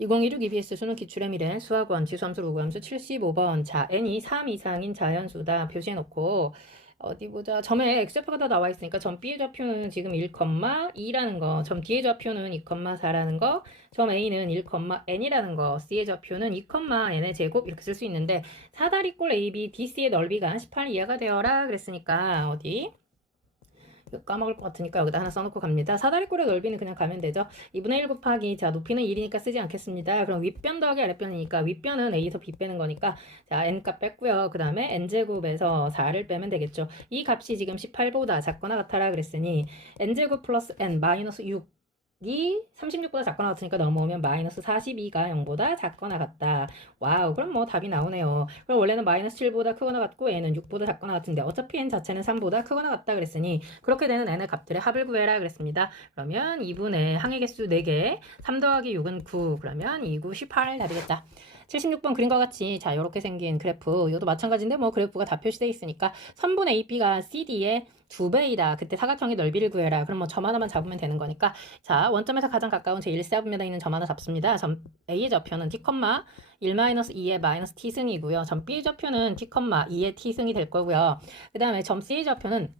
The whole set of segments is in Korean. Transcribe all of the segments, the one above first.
2016 EBS 수능 기출의 미래 수학원 지수함수 로그함수 75번. 자, n이 3 이상인 자연수다 표시해놓고 어디 보자. 점에 x좌표가 다 나와 있으니까 점 B의 좌표는 지금 1,2라는 거, 점 D의 좌표는 2,4라는 거, 점 A는 1,n이라는 거, C의 좌표는 2,n의 제곱 이렇게 쓸 수 있는데 사다리꼴 AB, DC의 넓이가 18 이하가 되어라 그랬으니까 어디? 이거 까먹을 것 같으니까 여기다 하나 써놓고 갑니다. 사다리꼴의 넓이는 그냥 가면 되죠. 2분의 1 곱하기, 자, 높이는 1이니까 쓰지 않겠습니다. 그럼 윗변 더하기 아랫변이니까 윗변은 A에서 B 빼는 거니까, 자, N값 뺐고요. 그 다음에 N제곱에서 4를 빼면 되겠죠. 이 값이 지금 18보다 작거나 같아라 그랬으니, N제곱 플러스 N 마이너스 6. 이 36보다 작거나 같으니까 넘어오면 마이너스 42가 0보다 작거나 같다. 와우, 그럼 뭐 답이 나오네요. 그럼 원래는 마이너스 7보다 크거나 같고 n은 6보다 작거나 같은데 어차피 n 자체는 3보다 크거나 같다 그랬으니 그렇게 되는 n의 값들의 합을 구해라 그랬습니다. 그러면 2분의 항의 개수 4개, 3 더하기 6은 9, 그러면 2, 9, 18 답이겠다. 76번 그림과 같이, 자, 이렇게 생긴 그래프, 이것도 마찬가지인데 뭐 그래프가 다 표시되어 있으니까 3분의 AB가 CD의 2배이다. 그때 사각형의 넓이를 구해라. 그럼 뭐 점 하나만 잡으면 되는 거니까, 자, 원점에서 가장 가까운 제1사분면에 있는 점 하나 잡습니다. 점 A의 좌표는 t, 1-2의 마이너스 t승이고요. 점 B의 좌표는 t, 2의 t승이 될 거고요. 그 다음에 점 C의 좌표는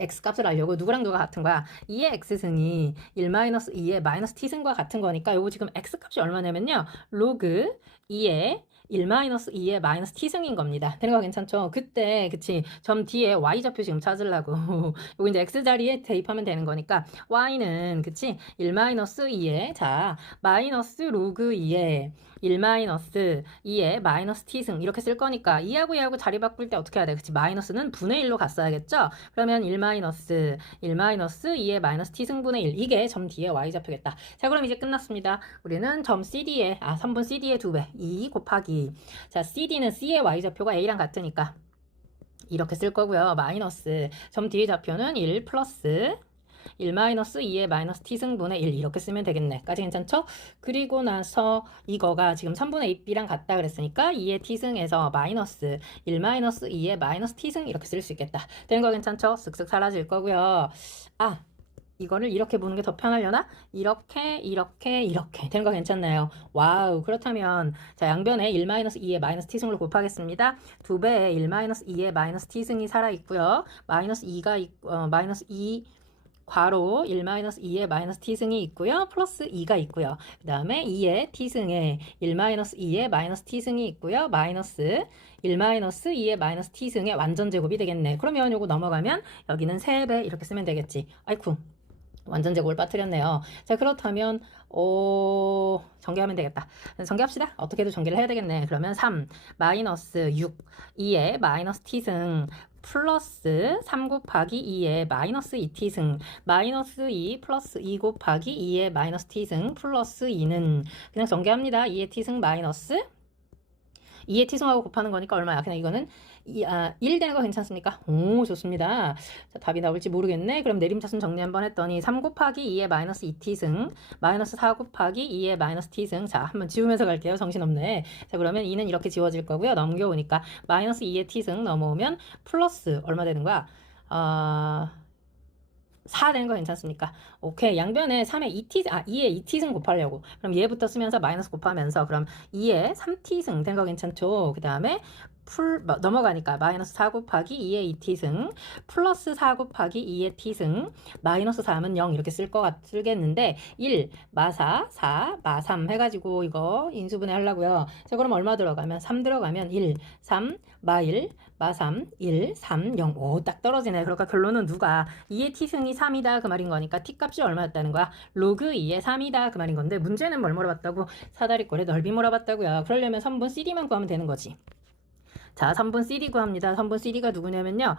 x값을 알려고 누구랑 누가 같은 거야? 2의 x승이 1-2의 마이너스 t승과 같은 거니까 요거 지금 x값이 얼마냐면요. 로그 2의 1-2의 마이너스 t승인 겁니다. 되는 거 괜찮죠? 그때 그치 점 D에 y좌표 지금 찾으려고 요거 이제 x자리에 대입하면 되는 거니까 y는 그치 1-2의 자 마이너스 로그 2의 1-2의 마이너스 t승 이렇게 쓸 거니까 2하고 2하고 자리 바꿀 때 어떻게 해야 돼? 그치 마이너스는 분의 1로 갔어야겠죠? 그러면 1-2의 마이너스 t승분의 1 이게 점 D의 y좌표겠다. 자, 그럼 이제 끝났습니다. 우리는 점 CD의 3분 CD의 2배 2 곱하기, 자, CD는 C의 y좌표가 A랑 같으니까 이렇게 쓸 거고요. 마이너스 점 D의 좌표는 1 플러스 1-2의 마이너스 t승분의 1 이렇게 쓰면 되겠네. 까지 괜찮죠? 그리고 나서 이거가 지금 3분의 2b랑 같다 그랬으니까 2의 t승에서 마이너스 1-2의 마이너스 t승 이렇게 쓸 수 있겠다. 되는 거 괜찮죠? 쓱쓱 사라질 거고요. 아, 이거를 이렇게 보는 게 더 편하려나? 이렇게 되는 거 괜찮나요? 와우, 그렇다면 자, 양변에 1-2의 마이너스 t승을 곱하겠습니다. 2배에 1-2의 마이너스 t승이 살아있고요. 마이너스 2가 마이너스 2 괄호 1-2의 마이너스 t승이 있고요. 플러스 2가 있고요. 그 다음에 2의 t승에 1-2의 마이너스 t승이 있고요. 마이너스 1-2의 마이너스 t승의 완전 제곱이 되겠네. 그러면 요거 넘어가면 여기는 3배 이렇게 쓰면 되겠지. 아이쿠, 완전 제곱을 빠뜨렸네요. 자, 그렇다면 전개하면 되겠다. 전개합시다. 어떻게 해도 전개를 해야 되겠네. 그러면 3 마이너스 6 2의 마이너스 t승 플러스 3 곱하기 2의 마이너스 2t승 마이너스 2 플러스 2 곱하기 2의 마이너스 t승 플러스 2는 그냥 전개합니다. 2의 t승 마이너스 2의 t승하고 곱하는 거니까 얼마야? 그냥 이거는 1 되는 거 괜찮습니까? 오, 좋습니다. 자, 답이 나올지 모르겠네. 그럼 내림차순 정리 한번 했더니 3 곱하기 2의 마이너스 2t승 마이너스 4 곱하기 2의 마이너스 t승. 자, 한번 지우면서 갈게요. 정신없네. 자, 그러면 2는 이렇게 지워질 거고요. 넘겨오니까 마이너스 2의 t승 넘어오면 플러스 얼마 되는 거야? 4 되는 거 괜찮습니까? 오케이. 양변에 3의 2의 2t승 곱하려고. 그럼 얘부터 쓰면서 마이너스 곱하면서 그럼 2의 3t승 되는 거 괜찮죠? 그 다음에 넘어가니까 마이너스 4 곱하기 2의 2t승 플러스 4 곱하기 2의 t승 마이너스 3은 0 이렇게 쓰겠는데 1 마사 4 마3 해가지고 이거 인수분해 하려고요. 자, 그럼 얼마 들어가면 3 들어가면 1 3 마1 마3 1 3 0 오, 딱 떨어지네. 그러니까 결론은 누가 2의 t승이 3이다 그 말인 거니까 t값이 얼마였다는 거야? 로그 2의 3이다 그 말인 건데 문제는 뭘 물어봤다고? 사다리꼴의 넓이 물어봤다고요. 그러려면 3분 CD만 구하면 되는 거지. 자, 3분 CD 구합니다. 3분 CD가 누구냐면요.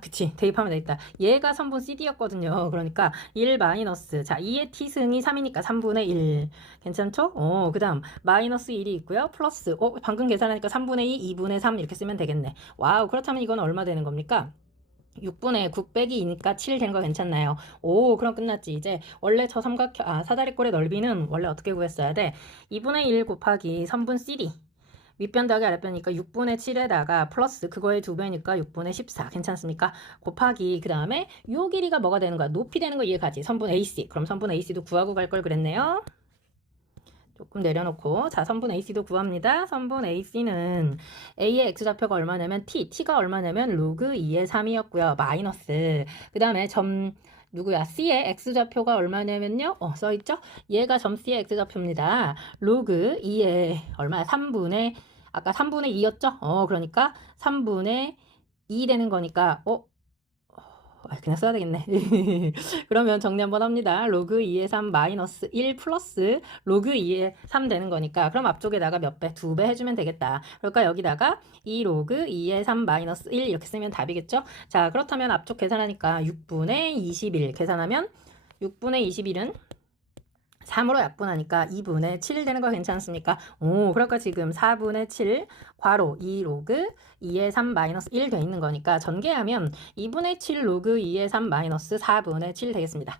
그치. 대입하면 되겠다. 얘가 3분 CD였거든요. 그러니까 1 마이너스. 자, 2의 t승이 3이니까 3분의 1. 괜찮죠? 그 다음 마이너스 1이 있고요. 플러스. 방금 계산하니까 3분의 2, 2분의 3 이렇게 쓰면 되겠네. 와우. 그렇다면 이건 얼마 되는 겁니까? 6분의 9 빼기 2니까 7 된 거 괜찮나요? 오, 그럼 끝났지. 이제 원래 저 사다리꼴의 넓이는 원래 어떻게 구했어야 돼? 2분의 1 곱하기 3분 CD. 윗변 더하기 아랫변이니까 6분의 7에다가 플러스 그거의 2배니까 6분의 14 괜찮습니까? 곱하기 그 다음에 요 길이가 뭐가 되는 거야? 높이 되는 거 이해가지? 선분 AC. 그럼 선분 AC도 구하고 갈 걸 그랬네요. 조금 내려놓고 자 선분 AC도 구합니다. 선분 AC는 A의 X좌표가 얼마냐면 T가 얼마냐면 로그 2의 3이었고요. 마이너스 그 다음에 점 누구야? C의 X좌표가 얼마냐면요. 써있죠? 얘가 점 C의 X좌표입니다. 로그 2의 얼마야? 3분의 아까 3분의 2였죠? 그러니까 3분의 2 되는 거니까 그냥 써야 되겠네. 그러면 정리 한번 합니다. 로그 2의 3 마이너스 1 플러스 로그 2의 3 되는 거니까 그럼 앞쪽에다가 몇 배? 2배 해주면 되겠다. 그러니까 여기다가 2 로그 2의 3 마이너스 1 이렇게 쓰면 답이겠죠? 자 그렇다면 앞쪽 계산하니까 6분의 21 계산하면 6분의 21은 3으로 약분하니까 2분의 7 되는 거 괜찮습니까? 그러니까 지금 4분의 7 괄호 2 로그 2의 3 마이너스 1 돼 있는 거니까 전개하면 2분의 7 로그 2의 3 마이너스 4분의 7 되겠습니다.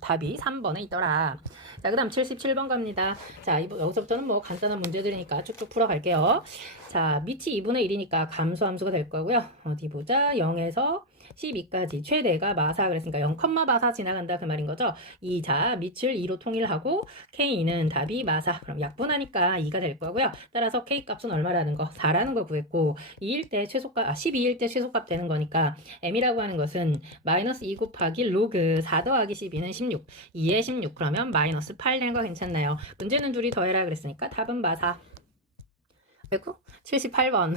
답이 3번에 있더라. 자, 그 다음 77번 갑니다. 자, 여기서부터는 뭐 간단한 문제들이니까 쭉쭉 풀어갈게요. 자, 밑이 2분의 1이니까 감소함수가 될 거고요. 어디 보자. 0에서 12까지 최대가 마사 그랬으니까 0, 마사 지나간다 그 말인 거죠. 자 밑을 2로 통일하고 K는 답이 마사 그럼 약분하니까 2가 될 거고요. 따라서 K 값은 얼마라는 거 4라는 걸 구했고 2일 때 최소값 12일 때 최소값 되는 거니까 M이라고 하는 것은 마이너스 2 곱하기 로그 4 더하기 12는 16 2에 16 그러면 마이너스 8 되는 거 괜찮나요? 문제는 둘이 더해라 그랬으니까 답은 마사. 78번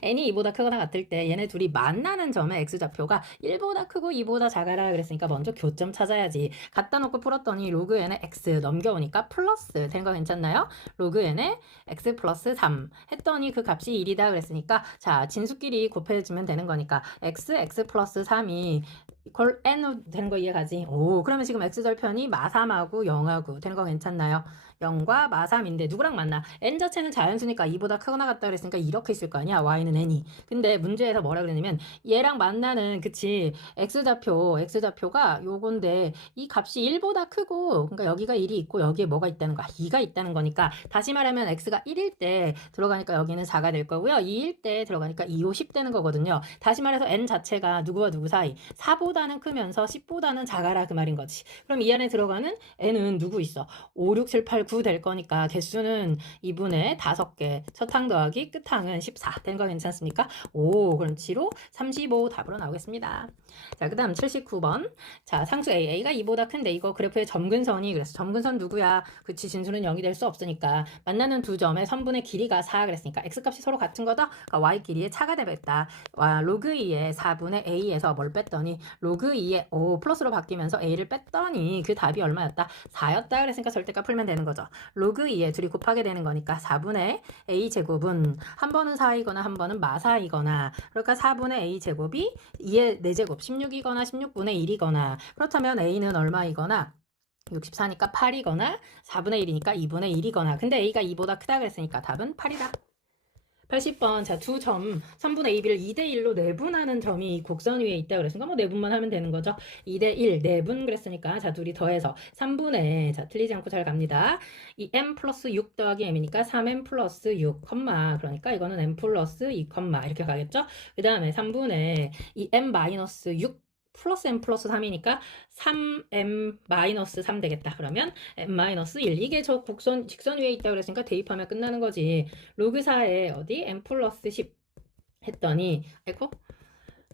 n이 2보다 크거나 같을 때 얘네 둘이 만나는 점의 x좌표가 1보다 크고 2보다 작아라 그랬으니까 먼저 교점 찾아야지. 갖다 놓고 풀었더니 로그 n의 x 넘겨오니까 플러스 된 거 괜찮나요? 로그 n의 x 플러스 3 했더니 그 값이 1이다 그랬으니까 자 진수끼리 곱해주면 되는 거니까 x 플러스 3이 이퀄 n으로 되는 거 이해가지? 그러면 지금 x절편이 마3하고 0하고 되는 거 괜찮나요? 0과 마3인데 누구랑 만나? n 자체는 자연수니까 2보다 크거나 같다 그랬으니까 이렇게 있을 거 아니야? y는 n이. 근데 문제에서 뭐라 그랬냐면 얘랑 만나는 그치 x좌표가 요건데 이 값이 1보다 크고 그러니까 여기가 1이 있고 여기에 뭐가 있다는 거야? 2가 있다는 거니까 다시 말하면 x가 1일 때 들어가니까 여기는 4가 될 거고요. 2일 때 들어가니까 2, 5, 10 되는 거거든요. 다시 말해서 n 자체가 누구와 누구 사이 4보다는 크면서 10보다는 작아라 그 말인 거지. 그럼 이 안에 들어가는 n은 누구 있어? 5, 6, 7, 8, 9 될 거니까 개수는 2분의 5개 첫 항 더하기 끝 항은 14 된 거 괜찮습니까? 그럼 7호 35 답으로 나오겠습니다. 자, 그 다음 79번. 자, 상수 A가 2보다 큰데 이거 그래프의 점근선이 그래서 점근선 누구야? 그치, 진수는 0이 될 수 없으니까 만나는 두 점의 선분의 길이가 4 그랬으니까 x값이 서로 같은 거다? 그러니까 y 길이의 차가 되겠다. 로그 2의 4분의 a에서 뭘 뺐더니 로그 2의 플러스로 바뀌면서 a를 뺐더니 그 답이 얼마였다? 4였다 그랬으니까 절대값 풀면 되는 거죠. 로그 2에 둘이 곱하게 되는 거니까 4분의 a 제곱은 한 번은 4이거나 한 번은 마4이거나 그러니까 4분의 a 제곱이 2의 4제곱 16이거나 16분의 1이거나 그렇다면 a는 얼마이거나 64니까 8이거나 4분의 1이니까 2분의 1이거나 근데 a가 2보다 크다 그랬으니까 답은 8이다. 80번 자 두 점 3분의 AB를 2대1로 내분하는 점이 곡선 위에 있다 그랬으니까 뭐 내분만 하면 되는 거죠. 2대1 내분 그랬으니까 자 둘이 더해서 3분의 자 틀리지 않고 잘 갑니다. 이 m 플러스 6 더하기 m이니까 3m 플러스 6 컴마 그러니까 이거는 m 플러스 2 컴마 이렇게 가겠죠. 그 다음에 3분의 이 m 마이너스 6 플러스 m 플러스 3이니까 3m 마이너스 3 되겠다. 그러면 m 마이너스 1 이게 저 직선 위에 있다 그랬으니까 대입하면 끝나는 거지. 로그 4에 어디 m 플러스 10 했더니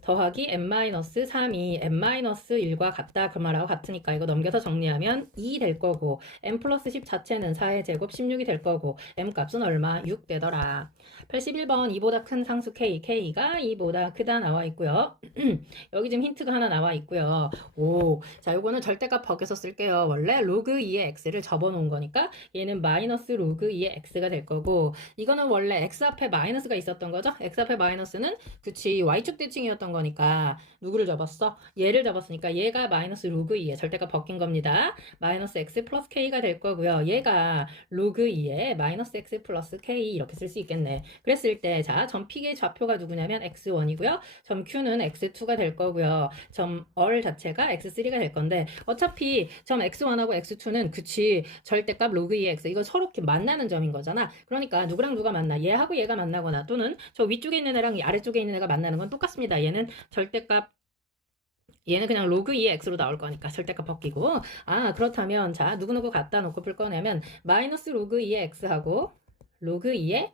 더하기 m-3이 m-1과 같다 그 말하고 같으니까 이거 넘겨서 정리하면 2 될 거고 m 플러스 10 자체는 4의 제곱 16이 될 거고 m 값은 얼마? 6 되더라. 81번 2보다 큰 상수 k가 2보다 크다 나와 있고요. 여기 지금 힌트가 하나 나와 있고요. 자 요거는 절대값 벗겨서 쓸게요. 원래 로그 2의 x를 접어놓은 거니까 얘는 마이너스 로그 2의 x가 될 거고 이거는 원래 x 앞에 마이너스가 있었던 거죠. x 앞에 마이너스는 그치 y축 대칭이었던 거니까 누구를 접었어? 얘를 접었으니까 얘가 마이너스 로그 2에 절대값 벗긴 겁니다. 마이너스 x 플러스 k가 될 거고요. 얘가 로그 2에 마이너스 x 플러스 k 이렇게 쓸 수 있겠네. 그랬을 때 자 점 P의 좌표가 누구냐면 x1이고요. 점 Q는 x2가 될 거고요. 점 얼 자체가 x3가 될 건데 어차피 점 x1하고 x2는 그치 절대값 로그 2의 x 이거 서로 이렇게 만나는 점인 거잖아. 그러니까 누구랑 누가 만나? 얘하고 얘가 만나거나 또는 저 위쪽에 있는 애랑 아래쪽에 있는 애가 만나는 건 똑같습니다. 얘는 절대값 얘는 그냥 로그 2의 x로 나올 거니까 절대값 벗기고. 아, 그렇다면 자, 누구누구 갖다 놓고 풀 거냐면 마이너스 로그 2의 x하고 로그 2의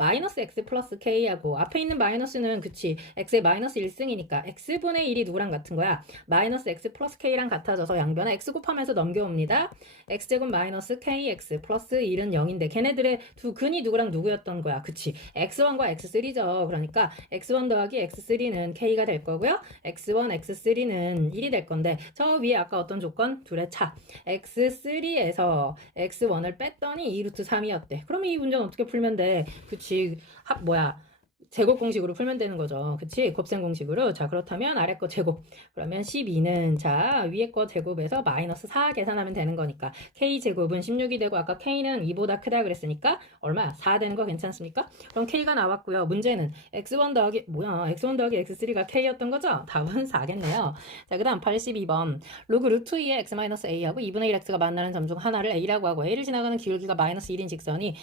마이너스 x 플러스 k하고 앞에 있는 마이너스는 그치 x의 마이너스 1승이니까 x분의 1이 누구랑 같은 거야? 마이너스 x 플러스 k랑 같아져서 양변에 x 곱하면서 넘겨옵니다. x제곱 마이너스 kx 플러스 1은 0인데 걔네들의 두 근이 누구랑 누구였던 거야? 그치 x1과 x3죠. 그러니까 x1 더하기 x3는 k가 될 거고요. x1, x3는 1이 될 건데 저 위에 아까 어떤 조건? 둘의 차 x3에서 x1을 뺐더니 2루트 3이었대. 그럼 이 문제는 어떻게 풀면 돼? 그치 제곱 공식으로 풀면 되는 거죠. 그치? 곱셈 공식으로. 자, 그렇다면 아래 거 제곱. 그러면 12는 자, 위에 거 제곱에서 마이너스 4 계산하면 되는 거니까 k제곱은 16이 되고 아까 k는 2보다 크다 그랬으니까 얼마? 4 되는 거 괜찮습니까? 그럼 k가 나왔고요. 문제는 x1 더하기 x1 더하기 x3가 k였던 거죠? 답은 4겠네요. 자, 그 다음 82번. 로그 루트 2의 x-a하고 2분의 1 x가 만나는 점 중 하나를 a라고 하고 a를 지나가는 기울기가 마이너스 1인 직선이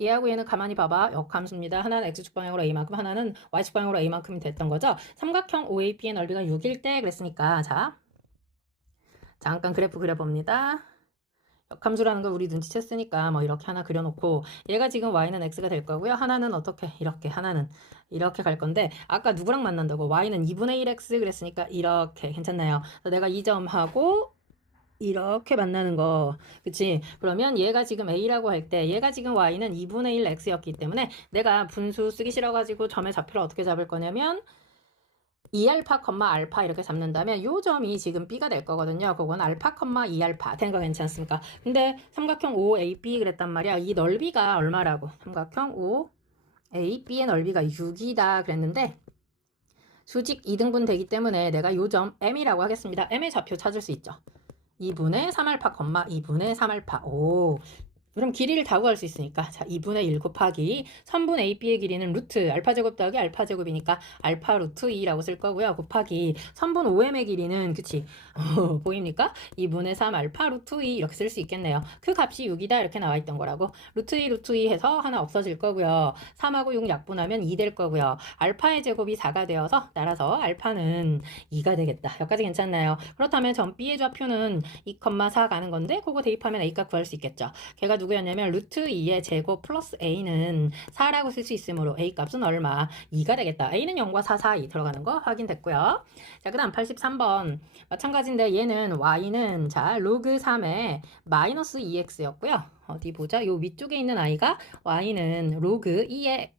얘하고 얘는 가만히 봐봐. 역함수입니다. 하나는 x축 방향으로 a만큼 하나는 y축 방향으로 a만큼이 됐던 거죠. 삼각형 OAP의 넓이가 6일 때 그랬으니까 자 잠깐 그래프 그려봅니다. 역함수라는 걸 우리 눈치챘으니까 뭐 이렇게 하나 그려놓고 얘가 지금 y는 x가 될 거고요. 하나는 어떻게 이렇게 하나는 이렇게 갈 건데 아까 누구랑 만난다고 y는 2분의 1x 그랬으니까 이렇게 괜찮나요? 내가 이 점하고 이렇게 만나는 거 그치? 그러면 얘가 지금 a라고 할 때 얘가 지금 y는 2분의 1 x였기 때문에 내가 분수 쓰기 싫어가지고 점의 좌표를 어떻게 잡을 거냐면 2알파, 알파 이렇게 잡는다면 요 점이 지금 b가 될 거거든요. 그건 알파, 2알파 된 거 괜찮습니까? 근데 삼각형 OAB 그랬단 말이야. 이 넓이가 얼마라고? 삼각형 OAB의 넓이가 6이다 그랬는데 수직 2등분 되기 때문에 내가 요 점 m이라고 하겠습니다. m의 좌표 찾을 수 있죠. 2분의 3알파, 2분의 3알파. 오. 그럼 길이를 다 구할 수 있으니까 자 2분의 1 곱하기 선분 AB의 길이는 루트 알파 제곱 더하기 알파 제곱이니까 알파 루트 2라고 쓸 거고요. 곱하기 선분 OM의 길이는 그치 보입니까? 2분의 3 알파 루트 2 이렇게 쓸 수 있겠네요. 그 값이 6이다 이렇게 나와 있던 거라고. 루트 2 루트 2 해서 하나 없어질 거고요. 3하고 6 약분하면 2 될 거고요. 알파의 제곱이 4가 되어서 따라서 알파는 2가 되겠다. 여기까지 괜찮나요? 그렇다면 점 B의 좌표는 2,4 가는 건데 그거 대입하면 A값 구할 수 있겠죠. 걔가 누구였냐면 루트 2의 제곱 플러스 a는 4라고 쓸 수 있으므로 a 값은 얼마? 2가 되겠다. a는 0과 4 사이 들어가는 거 확인됐고요. 자, 그 다음 83번. 마찬가지인데 얘는 y는 자 로그 3의 마이너스 2x였고요. 어디 보자. 요 위쪽에 있는 i가 y는 로그 2의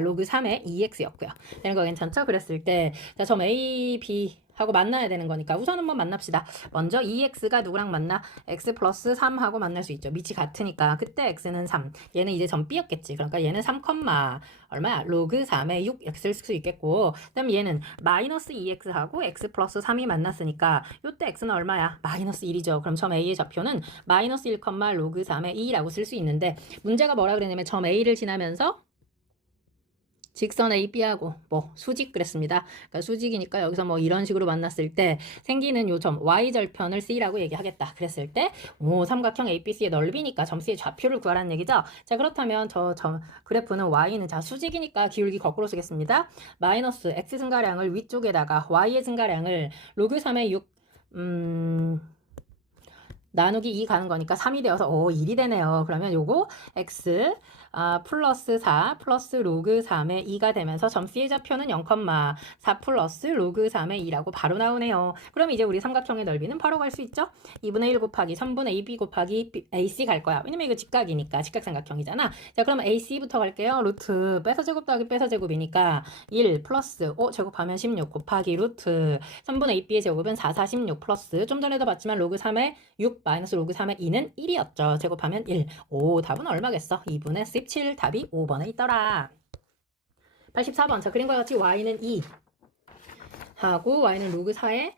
로그 3의 2x였고요. 되는 거 괜찮죠? 그랬을 때 자, 점 a, b 하고 만나야 되는 거니까 우선 한번 만납시다. 먼저 2x가 누구랑 만나? x 플러스 3하고 만날 수 있죠. 밑이 같으니까 그때 x는 3. 얘는 이제 점 b였겠지. 그러니까 얘는 3, 얼마야? 로그 3의 6 이렇게 쓸 수 있겠고 그 다음 얘는 마이너스 2x하고 x 플러스 3이 만났으니까 요때 x는 얼마야? 마이너스 1이죠. 그럼 점 a의 좌표는 마이너스 1, 로그 3의 2라고 쓸 수 있는데 문제가 뭐라 그랬냐면 점 a를 지나면서 직선 AB하고 수직 그랬습니다. 그러니까 수직이니까 여기서 이런 식으로 만났을 때 생기는 요 점 Y절편을 C라고 얘기하겠다. 그랬을 때 삼각형 ABC의 넓이니까 점 C의 좌표를 구하라는 얘기죠. 자, 그렇다면 저 점 그래프는 Y는 자 수직이니까 기울기 거꾸로 쓰겠습니다. 마이너스 X 증가량을 위쪽에다가 Y의 증가량을 로그 3의 6 나누기 2 가는 거니까 3이 되어서 1이 되네요. 그러면 요거 x 플러스 4 플러스 로그 3의 2가 되면서 점 C의 좌표는 0,4 플러스 로그 3의 2라고 바로 나오네요. 그럼 이제 우리 삼각형의 넓이는 바로 갈 수 있죠? 2분의 1 곱하기 3분의 AB 곱하기 AC 갈 거야. 왜냐면 이거 직각이니까 직각삼각형이잖아. 자, 그러면 AC부터 갈게요. 루트 빼서 제곱 더하기 빼서 제곱이니까 1 플러스 제곱하면 16 곱하기 루트 3분의 AB의 제곱은 4, 16 플러스 좀 전에도 봤지만 로그 3의 6 마이너스 로그 3의 2는 1이었죠. 제곱하면 1. 답은 얼마겠어? 2분의 17 답이 5번에 있더라. 84번. 자, 그림과 같이 y는 2 하고 y는 로그 4의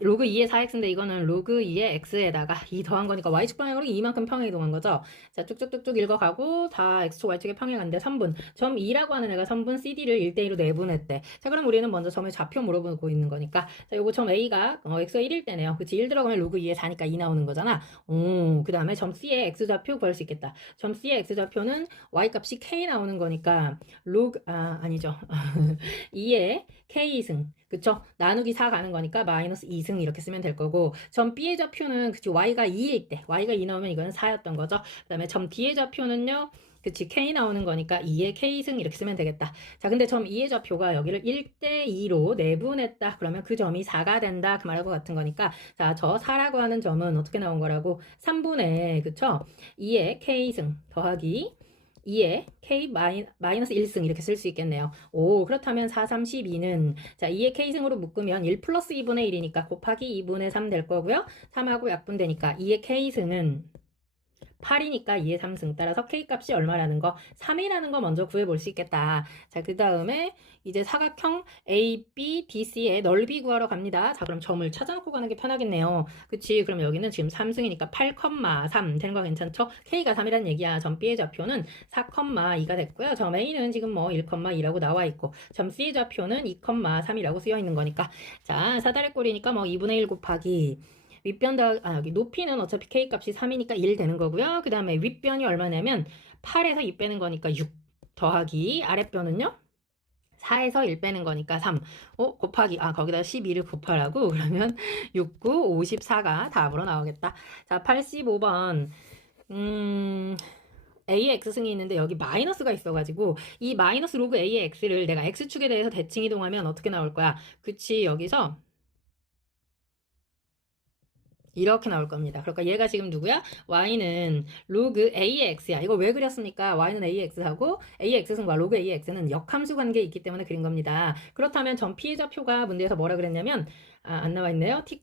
로그 2의 4x인데 이거는 로그 2의 x에다가 2 더한 거니까 y축 방향으로 이만큼 평행 이동한 거죠. 자, 쭉쭉쭉쭉 읽어가고 다 x축 y축에 평행한데 3분. 점 2라고 하는 애가 3분 CD를 1대1로 내분했대. 자, 그럼 우리는 먼저 점의 좌표 물어보고 있는 거니까 자, 요거 점 A가 x가 1일 때네요. 그치? 1 들어가면 로그 2의 4니까 2 나오는 거잖아. 그 다음에 점 C의 x좌표 구할 수 있겠다. 점 C의 x좌표는 y값이 k 나오는 거니까 아니죠. 2의 k승 그쵸? 나누기 4 가는 거니까 마이너스 2승 이렇게 쓰면 될 거고, 점 B의 좌표는 그치 y가 2일 때 y가 2 나오면 이거는 4였던 거죠. 그 다음에 점 D의 좌표는요, 그치, K 나오는 거니까 2의 K승 이렇게 쓰면 되겠다. 자, 근데 점 2의 좌표가 여기를 1대 2로 내분했다. 그러면 그 점이 4가 된다. 그 말하고 같은 거니까. 자, 저 4라고 하는 점은 어떻게 나온 거라고? 3분의, 그쵸? 2의 K승 더하기 2의 K 마이너스 1승 이렇게 쓸 수 있겠네요. 오, 그렇다면 4, 32는 자, 2의 K승으로 묶으면 1 플러스 2분의 1이니까 곱하기 2분의 3 될 거고요. 3하고 약분되니까 2의 K승은 8이니까 2의 3승 따라서 K값이 얼마라는 거 3이라는 거 먼저 구해볼 수 있겠다. 자, 그 다음에 이제 사각형 ABDC의 넓이 구하러 갑니다. 자, 그럼 점을 찾아놓고 가는 게 편하겠네요. 그치? 그럼 여기는 지금 3승이니까 8,3 되는 거 괜찮죠? K가 3이라는 얘기야. 점 B의 좌표는 4,2가 됐고요. 점 A는 지금 뭐 1,2라고 나와 있고 점 C의 좌표는 2,3이라고 쓰여 있는 거니까 자, 사다리 꼴이니까 뭐 2분의 1 곱하기 윗변 여기 높이는 어차피 K값이 3이니까 1 되는 거고요. 그 다음에 윗변이 얼마냐면 8에서 2 빼는 거니까 6 더하기 아랫변은요? 4에서 1 빼는 거니까 3. 곱하기, 거기다 12를 곱하라고? 그러면 6, 9, 54가 답으로 나오겠다. 자, 85번. A의 X승이 있는데 여기 마이너스가 있어가지고 이 마이너스 로그 A의 X를 내가 X축에 대해서 대칭 이동하면 어떻게 나올 거야? 그치, 여기서 이렇게 나올 겁니다. 그러니까 얘가 지금 누구야? y는 로그 a의 x야. 이거 왜 그렸습니까? y는 a의 x하고 a의 x승과 로그 a의 x는 역함수 관계에 있기 때문에 그린 겁니다. 그렇다면 점 P의 좌표가 문제에서 뭐라 그랬냐면 안 나와 있네요. t,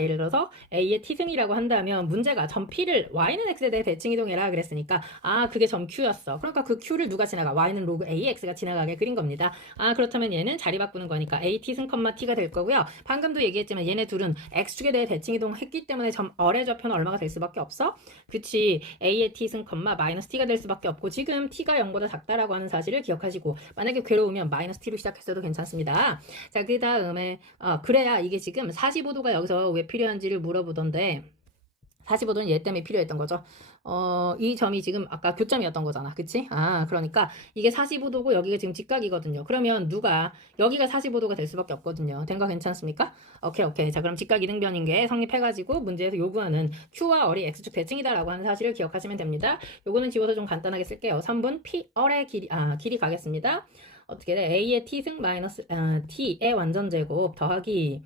예를 들어서 a의 t승이라고 한다면 문제가 점 P를 y는 x에 대해 대칭 이동해라 그랬으니까 그게 점 Q였어. 그러니까 그 Q를 누가 지나가? y는 로그 a의 x가 지나가게 그린 겁니다. 그렇다면 얘는 자리 바꾸는 거니까 a t승, t가 될 거고요. 방금도 얘기했지만 얘네 둘은 x축에 대해 대칭 이동했기 때문에 점 어의 좌표는 얼마가 될 수밖에 없어? 그치. a의 t승, 마이너스 t가 될 수밖에 없고 지금 t가 0보다 작다라고 하는 사실을 기억하시고 만약에 괴로우면 마이너스 t로 시작했어도 괜찮습니다. 자, 그 다음에 그래야 이게 지금 45도가 여기서 왜 필요한지를 물어보던데 45도는 얘 때문에 필요했던 거죠. 이 점이 지금 아까 교점이었던 거잖아. 그치? 그러니까 이게 45도고 여기가 지금 직각이거든요. 그러면 여기가 45도가 될 수밖에 없거든요. 된 거 괜찮습니까? 오케이. 자, 그럼 직각 이등변인 게 성립해가지고 문제에서 요구하는 Q와 R이 X축 대칭이다라고 하는 사실을 기억하시면 됩니다. 요거는 지워서 좀 간단하게 쓸게요. 3분 P, R의 길이 가겠습니다. 어떻게 돼? A의 T승 마이너스 T의 완전제곱 더하기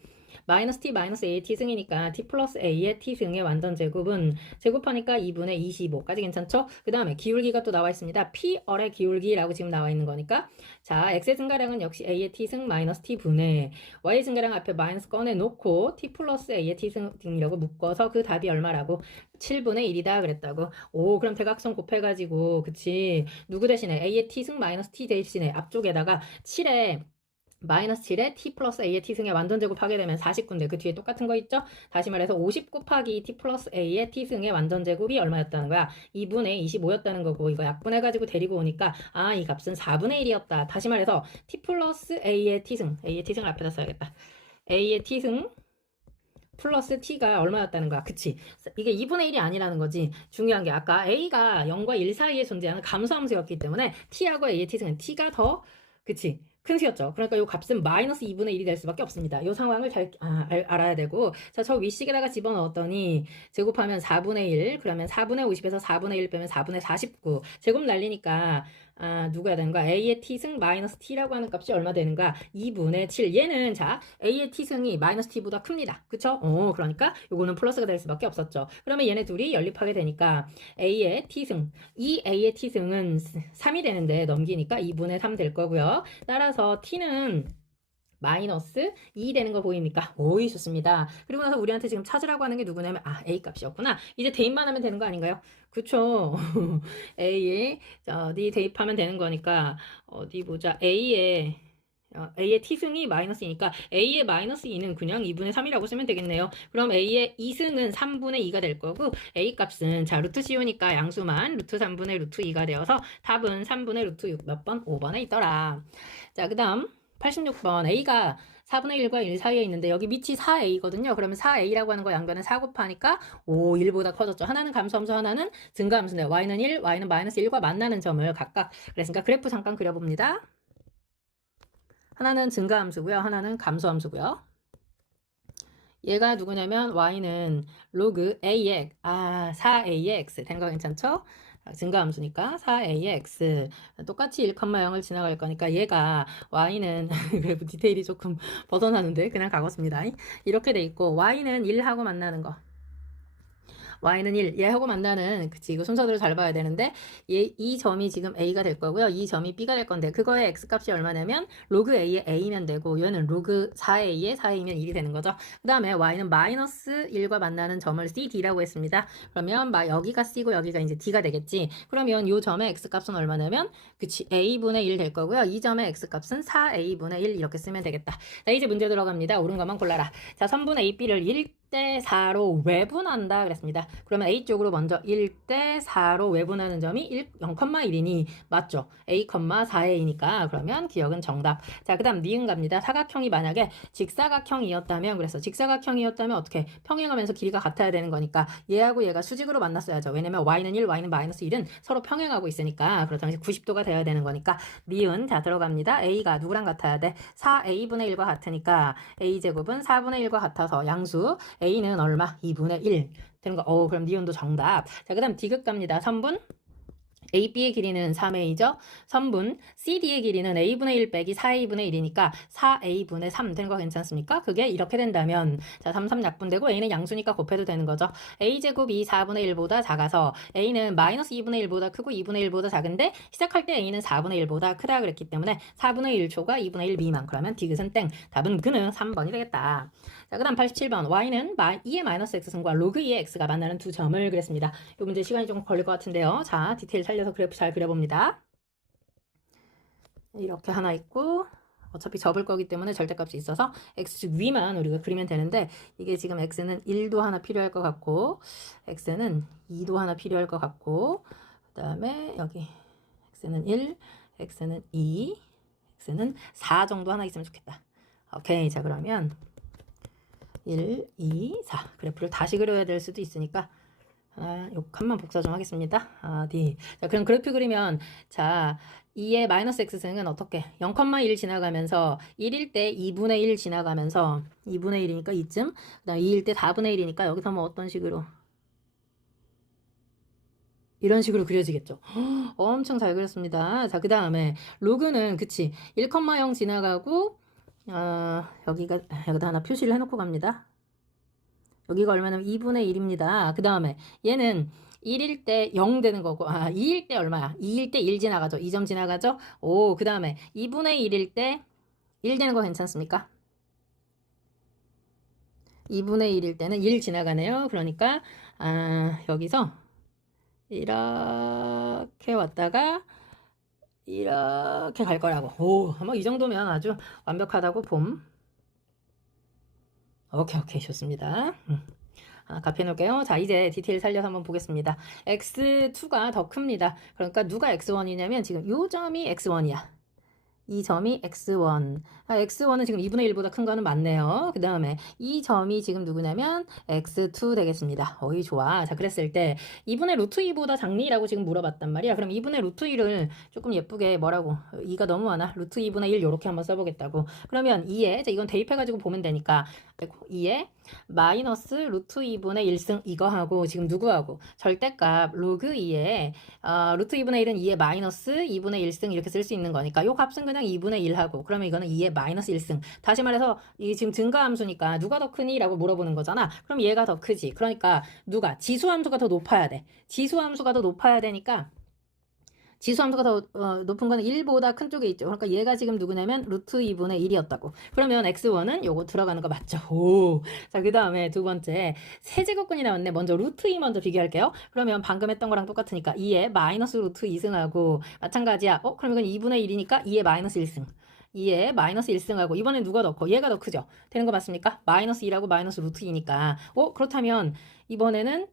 마이너스 t 마이너스 a의 t승이니까 t 플러스 a의 t승의 완전 제곱은 제곱하니까 2분의 25까지 괜찮죠? 그 다음에 기울기가 또 나와 있습니다. P열의 기울기라고 지금 나와 있는 거니까 자, x의 증가량은 역시 a의 t승 마이너스 t분의 y의 증가량 앞에 마이너스 꺼내놓고 t 플러스 a의 t승이라고 묶어서 그 답이 얼마라고? 7분의 1이다 그랬다고. 그럼 대각선 곱해가지고 그치 누구 대신에 a의 t승 마이너스 t 대신에 앞쪽에다가 7에 마이너스 7에 t 플러스 a의 t승의 완전 제곱하게 되면 49인데 그 뒤에 똑같은 거 있죠? 다시 말해서 50 곱하기 t 플러스 a의 t승의 완전 제곱이 얼마였다는 거야? 2분의 25였다는 거고 이거 약분해가지고 데리고 오니까 이 값은 4분의 1이었다. 다시 말해서 t 플러스 a의 t승을 앞에다 써야겠다. a의 t승 플러스 t가 얼마였다는 거야. 그치? 이게 2분의 1이 아니라는 거지. 중요한 게 아까 a가 0과 1 사이에 존재하는 감소함수였기 때문에 t하고 a의 t승은 t가 더 그치? 큰 수였죠. 그러니까 이 값은 마이너스 2분의 1이 될 수밖에 없습니다. 이 상황을 잘 알아야 되고 자, 저 윗식에다가 집어넣었더니 제곱하면 4분의 1 그러면 4분의 50에서 4분의 1 빼면 4분의 49 제곱 날리니까 누가 되는 거야? a의 t승 마이너스 t라고 하는 값이 얼마 되는 거야? 2분의 7 얘는 자 a의 t승이 마이너스 t보다 큽니다. 그쵸? 그러니까 요거는 플러스가 될 수밖에 없었죠. 그러면 얘네 둘이 연립하게 되니까 a의 t승 이 a의 t승은 3이 되는데 넘기니까 2분의 3 될 거고요. 따라서 t는 마이너스 2 되는 거 보입니까? 오이 좋습니다. 그리고 나서 우리한테 지금 찾으라고 하는 게 누구냐면 A 값이었구나. 이제 대입만 하면 되는 거 아닌가요? 그쵸? A에 어디 대입하면 되는 거니까 어디 보자. A의 t승이 마이너스이니까 A의 마이너스 2는 그냥 2분의 3이라고 쓰면 되겠네요. 그럼 A의 2승은 3분의 2가 될 거고 A 값은 자 루트 씌우니까 양수만 루트 3분의 루트 2가 되어서 답은 3분의 루트 6 몇 번? 5번에 있더라. 자, 그 다음 86번 A가 4분의 1과 1 사이에 있는데 여기 밑이 4A거든요. 그러면 4A라고 하는 거 양변은 4 곱하니까 1보다 커졌죠. 하나는 감소함수 하나는 증가함수인데 Y는 1, Y는 마이너스 1과 만나는 점을 각각 그랬으니까 그래프 잠깐 그려봅니다. 하나는 증가함수고요. 하나는 감소함수고요. 얘가 누구냐면 y는 로그 ax 4ax 된 거 괜찮죠? 증가함수니까 4ax 똑같이 1,0을 지나갈 거니까 얘가 y는 그래도 디테일이 조금 벗어나는데 그냥 가겠습니다. 이렇게 돼 있고 y는 1하고 만나는 거 y는 1, 얘하고 만나는 그치 이거 순서대로 잘 봐야 되는데 이 점이 지금 a가 될 거고요. 이 점이 b가 될 건데 그거의 x값이 얼마냐면 로그 a의 a면 되고 얘는 로그 4a의 4a면 1이 되는 거죠. 그 다음에 y는 마이너스 1과 만나는 점을 cd라고 했습니다. 그러면 여기가 c고 여기가 이제 d가 되겠지. 그러면 이 점의 x값은 얼마냐면 그치 a분의 1 될 거고요. 이 점의 x값은 4a분의 1 이렇게 쓰면 되겠다. 자 이제 문제 들어갑니다. 옳은 것만 골라라. 자 선분 ab를 1대 4로 외분한다 그랬습니다. 그러면 A 쪽으로 먼저 1대 4로 외분하는 점이 0,1이니 맞죠? A, 4A니까 그러면 기억은 정답. 자, 그 다음 니은 갑니다. 사각형이 만약에 직사각형이었다면 그래서 직사각형이었다면 어떻게 평행하면서 길이가 같아야 되는 거니까 얘하고 얘가 수직으로 만났어야죠. 왜냐면 Y는 1, Y는 마이너스 1은 서로 평행하고 있으니까 그렇다면 90도가 돼야 되는 거니까 니은 자 들어갑니다. A가 누구랑 같아야 돼? 4A분의 1과 같으니까 A제곱은 4분의 1과 같아서 양수 A는 얼마? 2분의 1 되는 거. 그럼 니은도 정답. 자, 그 다음 D극 갑니다. 3분 AB의 길이는 3A죠. 선분 CD의 길이는 A분의 1 빼기 4A분의 1이니까 4A분의 3 되는 거 괜찮습니까? 그게 이렇게 된다면 자 3, 3 약분되고 A는 양수니까 곱해도 되는 거죠. A제곱이 4분의 1보다 작아서 A는 마이너스 2분의 1보다 크고 2분의 1보다 작은데 시작할 때 A는 4분의 1보다 크다 그랬기 때문에 4분의 1초가 2분의 1 미만. 그러면 디귿은 땡. 답은 그는 3번이 되겠다. 자, 그 다음 87번 Y는 2의 마이너스 X승과 로그 2의 X가 만나는 두 점을 그랬습니다. 이 문제 시간이 좀 걸릴 것 같은데요. 자, 디테일 살려서 그래프 잘 그려봅니다. 이렇게 하나 있고 어차피 접을 거기 때문에 절대값이 있어서 X축 위만 우리가 그리면 되는데 이게 지금 X는 1도 하나 필요할 것 같고 X는 2도 하나 필요할 것 같고 그 다음에 여기 X는 1, X는 2, X는 4 정도 하나 있으면 좋겠다. 오케이. 자, 그러면 1, 2, 4 그래프를 다시 그려야 될 수도 있으니까 요 칸만 복사 좀 하겠습니다. D. 자, 그럼 그래프 그리면 자 2의 마이너스 x승은 어떻게 0,1 지나가면서 1일 때 2분의 1 지나가면서 2분의 1이니까 이쯤 그 다음 2일 때 4분의 1이니까 여기서 뭐 어떤 식으로 이런 식으로 그려지겠죠. 엄청 잘 그렸습니다. 자, 그 다음에 로그는 그치 1,0 지나가고 여기다 하나 표시를 해놓고 갑니다. 여기가 얼마냐면 2분의 1입니다. 그 다음에 얘는 1일 때 0 되는 거고 2일 때 얼마야? 2일 때 1 지나가죠. 2점 지나가죠. 그 다음에 2분의 1일 때 1 되는 거 괜찮습니까? 2분의 1일 때는 1 지나가네요. 그러니까 여기서 이렇게 왔다가 이렇게 갈 거라고. 아마 이 정도면 아주 완벽하다고 봄. 오케이 좋습니다. 값해 놓을게요. 자, 이제 디테일 살려서 한번 보겠습니다. x2가 더 큽니다. 그러니까 누가 x1이냐면 지금 요 점이 x1이야. 이 점이 x1. x1은 지금 2분의 1보다 큰 거는 맞네요. 그 다음에 이 점이 지금 누구냐면 x2 되겠습니다. 좋아. 자, 그랬을 때 2분의 루트 2보다 작니라고 지금 물어봤단 말이야. 그럼 2분의 루트 2를 조금 예쁘게 뭐라고 2가 너무 많아. 루트 2분의 1 요렇게 한번 써보겠다고. 그러면 2에 이건 대입해가지고 보면 되니까 2에 마이너스 루트 2분의 1승 이거하고 지금 누구하고 절대값 로그 2에 루트 2분의 1은 2에 마이너스 2분의 1승 이렇게 쓸 수 있는 거니까 요 값은 그냥 2분의 1 하고 그러면 이거는 2에 마이너스 1승. 다시 말해서 이 지금 증가함수니까 누가 더 크니? 라고 물어보는 거잖아. 그럼 얘가 더 크지. 그러니까 누가 지수함수가 더 높아야 돼. 지수함수가 더 높아야 되니까 지수함수가 더 높은 거는 1보다 큰 쪽에 있죠. 그러니까 얘가 지금 누구냐면 루트 2분의 1이었다고. 그러면 x1은 요거 들어가는 거 맞죠? 자, 그 다음에 두 번째 세제곱근이 나왔네. 먼저 루트 2 먼저 비교할게요. 그러면 방금 했던 거랑 똑같으니까 2에 마이너스 루트 2승하고 마찬가지야. 그럼 이건 2분의 1이니까 2에 마이너스 1승. 2에 마이너스 1승하고 이번엔 누가 더 커? 얘가 더 크죠? 되는 거 맞습니까? 마이너스 2라고 마이너스 루트 2니까. 그렇다면 이번에는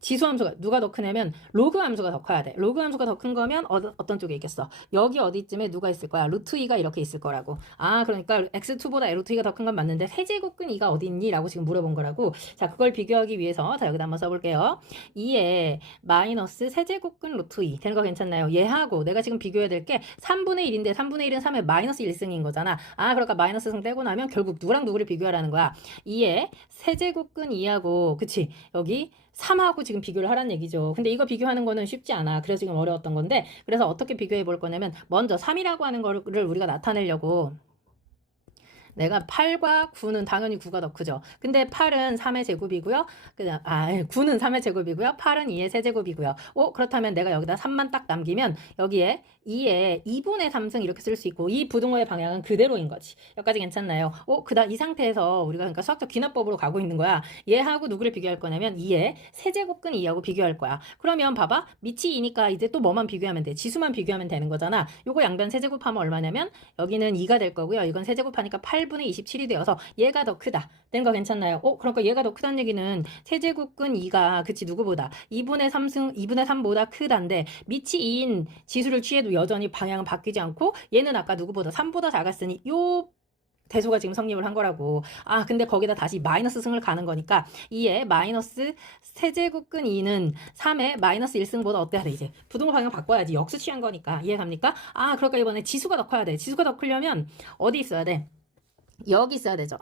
지수 함수가 누가 더 크냐면 로그 함수가 더 커야 돼. 로그 함수가 더 큰 거면 어떤 쪽에 있겠어? 여기 어디쯤에 누가 있을 거야? 루트 2가 이렇게 있을 거라고. 아, 그러니까 x2보다 루트 2가 더 큰 건 맞는데 세제곱근 2가 어디 있니? 라고 지금 물어본 거라고. 자, 그걸 비교하기 위해서 자, 여기다 한번 써볼게요. 2에 마이너스 세제곱근 루트 2 되는 거 괜찮나요? 얘하고 내가 지금 비교해야 될 게 3분의 1인데 3분의 1은 3의 마이너스 1승인 거잖아. 아, 그러니까 마이너스 승 떼고 나면 결국 누구랑 누구를 비교하라는 거야. 2에 세제곱근 2하고 그치? 여기 3하고 지금 비교를 하란 얘기죠. 근데 이거 비교하는 거는 쉽지 않아. 그래서 지금 어려웠던 건데 그래서 어떻게 비교해 볼 거냐면 먼저 3이라고 하는 거를 우리가 나타내려고 내가 8과 9는 당연히 9가 더 크죠. 근데 8은 3의 제곱이고요. 그냥 9는 3의 제곱이고요. 8은 2의 세제곱이고요. 그렇다면 내가 여기다 3만 딱 남기면 여기에 2에 2분의 3승 이렇게 쓸 수 있고 이 부등호의 방향은 그대로인 거지. 여기까지 괜찮나요? 그다음 이 상태에서 우리가 그러니까 수학적 귀납법으로 가고 있는 거야. 얘하고 누구를 비교할 거냐면 2의 세제곱근 2하고 비교할 거야. 그러면 봐봐. 밑이 2니까 이제 또 뭐만 비교하면 돼? 지수만 비교하면 되는 거잖아. 요거 양변 세제곱하면 얼마냐면 여기는 2가 될 거고요. 이건 세제곱하니까 8분의 27이 되어서 얘가 더 크다. 된 거 괜찮나요? 그러니까 얘가 더 크다는 얘기는 세제곱근 2가 그치 누구보다 2분의 3보다 크단데 밑이 2인 지수를 취해도 여전히 방향은 바뀌지 않고 얘는 아까 누구보다 3보다 작았으니 요 대소가 지금 성립을 한 거라고. 근데 거기다 다시 마이너스 승을 가는 거니까 2에 마이너스 세제곱근 2는 3의 마이너스 1승보다 어때야 돼 이제. 부등호 방향 바꿔야지. 역수 취한 거니까. 이해갑니까? 그러니까 이번에 지수가 더 커야 돼. 지수가 더 크려면 어디 있어야 돼? 여기 있어야 되죠.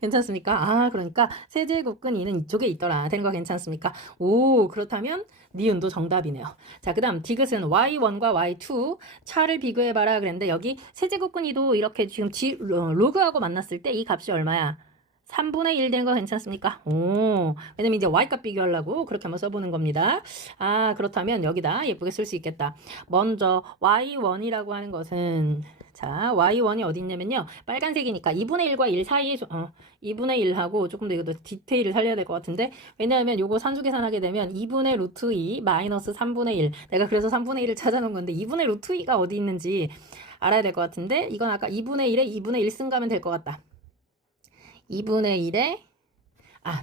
괜찮습니까? 그러니까 세제곱근 2는 이쪽에 있더라. 되는 거 괜찮습니까? 그렇다면 니은도 정답이네요. 자, 그 다음 디귿은 y1과 y2 차를 비교해봐라 그랬는데 여기 세제곱근 2도 이렇게 지금 로그하고 만났을 때 이 값이 얼마야? 3분의 1 되는 거 괜찮습니까? 왜냐면 이제 y값 비교하려고 그렇게 한번 써보는 겁니다. 그렇다면 여기다 예쁘게 쓸 수 있겠다. 먼저 y1이라고 하는 것은 자, y1이 어디 있냐면요. 빨간색이니까 2분의 1과 1 사이에 2분의 1하고 조금 더 이거 디테일을 살려야 될 것 같은데 왜냐하면 요거 산수 계산하게 되면 2분의 루트 2 마이너스 3분의 1 내가 그래서 3분의 1을 찾아놓은 건데 2분의 루트 2가 어디 있는지 알아야 될 것 같은데 이건 아까 2분의 1에 2분의 1승 가면 될 것 같다. 2분의 1에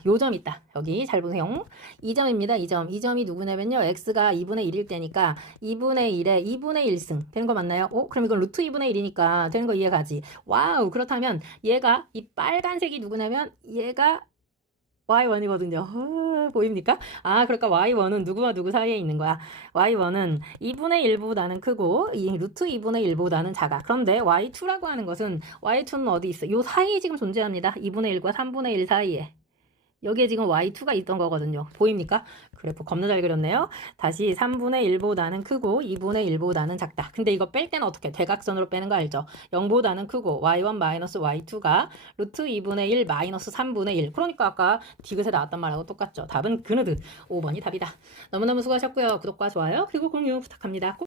요 점 있다. 여기 잘 보세요. 이 점입니다. 이 점. 이 점이 누구냐면요. x가 2분의 1일 때니까 2분의 1에 2분의 1승. 되는 거 맞나요? 그럼 이건 루트 2분의 1이니까 되는 거 이해가지. 와우. 그렇다면 얘가 이 빨간색이 누구냐면 얘가 y1이거든요. 보입니까? 그러니까 y1은 누구와 누구 사이에 있는 거야. y1은 2분의 1보다는 크고 이 루트 2분의 1보다는 작아. 그런데 y2라고 하는 것은 y2는 어디 있어? 요 사이에 지금 존재합니다. 2분의 1과 3분의 1 사이에. 여기에 지금 y2가 있던 거거든요. 보입니까? 그래프 겁나 잘 그렸네요. 다시 3분의 1보다는 크고 2분의 1보다는 작다. 근데 이거 뺄 때는 어떻게? 대각선으로 빼는 거 알죠? 0보다는 크고 y1 마이너스 y2가 루트 2분의 1 마이너스 3분의 1. 그러니까 아까 디귿에 나왔단 말하고 똑같죠. 답은 그느듯 5번이 답이다. 너무너무 수고하셨고요. 구독과 좋아요 그리고 공유 부탁합니다.